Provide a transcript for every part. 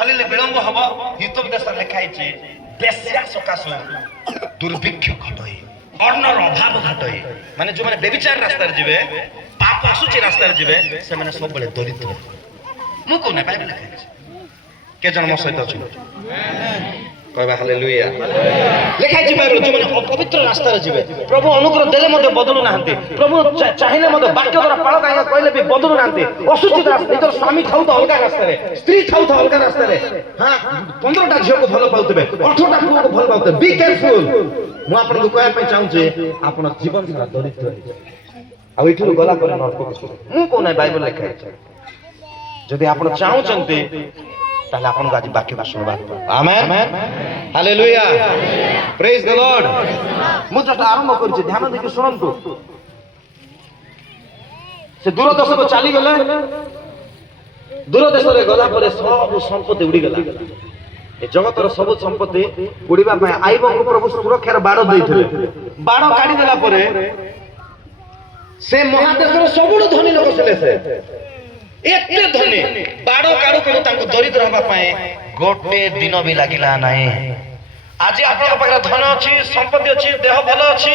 ଫଳିଲେ ବିଳମ୍ବ ହବ। ହିତୋପ ଦେଶରେ ଲେଖା ହେଇଛି ବେଶ୍ୟା ସକାଶୁ ଦୁର୍ଭିକ୍ଷ ଘଟଇ, ଅନ୍ନର ଅଭାବ ଘଟଇ। ମାନେ ଯୋଉମାନେ ବେବିଚାର ରାସ୍ତାରେ ଯିବେ, ପାପ ଆସୁଛି ରାସ୍ତାରେ ଯିବେ, ସେମାନେ ସବୁବେଳେ ଦରିଦ୍ର। ମୁଁ କହୁନା, ବାଇବେଲ ଲେଖା ହେଇଛି। କେ ଜଣ ମୋ ସହିତ ଅଛନ୍ତି? କହିବା ହାଲେଲୁୟା। ଲେଖା ହେଇଛି ବାଇବେଲ, ଯୋଉମାନେ ଅପବିତ୍ର ରାସ୍ତାରେ ଯିବେ, ପ୍ରଭୁ ଅନୁଗ୍ରହ ଦେଲେ ମଧ୍ୟ ବଦଳୁ ନାହାନ୍ତି, ପ୍ରଭୁ ଚାହିଁଲେ ମଧ୍ୟ ବାକ୍ୟ ଦ୍ୱାରା ପାଳ କାହିଁକା କହିଲେ ବି ବଦଳୁ ନାହାନ୍ତି। ଅସୁଚିତ ରାସ୍ତା, ନିଜର ସ୍ୱାମୀ ଥାଉଥିବା ଅଲଗା ରାସ୍ତାରେ, ସ୍ତ୍ରୀ ଥାଉଥିବା ଅଲଗା ରାସ୍ତାରେ, ହଁ 15ଟା ଝିଅକୁ ଭଲ ପାଉଥିବେ, 18ଟା ପୁଅକୁ ଭଲ ପାଉଥିବେ। ବି କେୟାରଫୁଲ। ମୁଁ ଆପଣଙ୍କୁ କହିବା ପାଇଁ ଚାହୁଁଛି, ଆପଣ ଜୀବନ ସାରା ଦରିଦ୍ର ହେଇଯିବେ, ଆଉ ଏଇଠୁ ଗଲା ପରେ ନରକକୁ ଯିବେ। ମୁଁ କହୁନାହିଁ, ବାଇବେଲ ଲେଖା ହେଇଛି। ଯଦି ଆପଣ ଚାହୁଁଛନ୍ତି ତାହେଲେ ଆପଣଙ୍କୁ ଆଜି ବାକ୍ୟଟା ଶୁଣିବାକୁ ପଡ଼ିବ। ଆମେନ୍, ହାଲେଲୁୟା, ପ୍ରେଜ୍ ଦ ଲର୍ଡ। ମୁଁ ଜଷ୍ଟ ଆରମ୍ଭ କରିଛି, ଧ୍ୟାନ ଦେଇକି ଶୁଣନ୍ତୁ। ସେ ଦୂର ଦେଶକୁ ଚାଲିଗଲେ, ଦୂର ଦେଶରେ ଗଲା ପରେ ସବୁ ସମ୍ପତ୍ତି ଉଡ଼ିଗଲା। ଏ ଜଗତର ସବୁ ସମ୍ପତ୍ତି ଉଡ଼ିବା ପାଇଁ ଆଇବଙ୍କୁ ପ୍ରଭୁ ସୁରକ୍ଷାର ବାଡ଼ ଦେଇଥିଲେ। ବାଡ଼ କାଢିଦେଲା ପରେ ସେ ମହାଦେଶର ସବୁଠୁ ଧନୀ ଲୋକ ଥିଲେ। ସେ ଏତେ ଧନୀ, ବାଡ଼ କାଢୁ କାଢୁ ତାଙ୍କୁ ଦରିଦ୍ର ହେବା ପାଇଁ ଗୋଟେ ଦିନ ବି ଲାଗିଲା ନାହିଁ। ଆଜି ଆପଣଙ୍କ ପାଖରେ ଧନ ଅଛି, ସମ୍ପତ୍ତି ଅଛି, ଦେହ ଭଲ ଅଛି,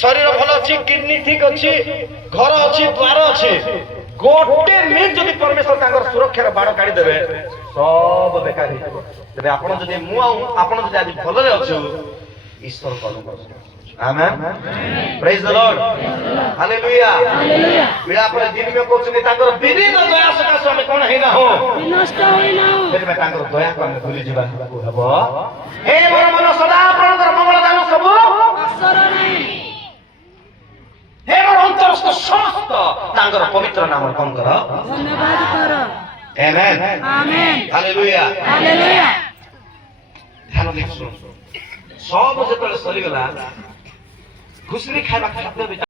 ଶରୀର ଭଲ ଅଛି, କିଡନୀ ଠିକ ଅଛି, ଘର ଅଛି, ଦ୍ୱାର ଅଛି, ଗୋଟେ ମିନିଟ ଯଦି ପରମେଶ୍ୱର ତାଙ୍କର ସୁରକ୍ଷାର ବାଡ଼ କାଢିଦେବେ, ସବୁ ବେକାର ହେଇଯିବ। ତେବେ ଆପଣ ଯଦି, ମୁଁ ଆଉ ଆପଣ ଯଦି ଆଜି ଭଲରେ ଅଛୁ, ଈଶ୍ୱର କର୍ମ। ଆମେନ୍, ପ୍ରେଜ୍ ଦ ଲର୍ଡ, ହାଲେଲୁୟା। ବିଳା ପରେ ଦିନମେ କହୁଛନ୍ତି ତାଙ୍କର ବିଭିନ୍ନ ଦୟା ସକାଶେ ଆମେ କଣ ହେଇନାହୁଁ, ବିନଷ୍ଟ ହୋଇନାହୁଁ। ସେଥିପାଇଁ ତାଙ୍କର ଦୟାକୁ ଆମେ ଭୁଲି ଯିବାକୁ ହେବ। ହେ ମୋର ମନ ସଦା ଆପଣଙ୍କର ମଙ୍ଗଳ ଦାନ ସବୁ ଅସର ନାହିଁ। ହେ ମୋର ଅନ୍ତରସ୍ଥ ସମସ୍ତ ତାଙ୍କର ପବିତ୍ର ନାମ କଣ କର, ଧନ୍ୟବାଦ କର। ଆମେନ୍, ଆମେନ୍, ହାଲେଲୁୟା, ହାଲେଲୁୟା। ଧ୍ୟାନ ଦେଇ ଶୁଣ। ସବୁ ଯେତେବେଳେ ସରିଗଲା, ଘୁଷୁରି ଖାଇବା ଖାଦ୍ୟ ବି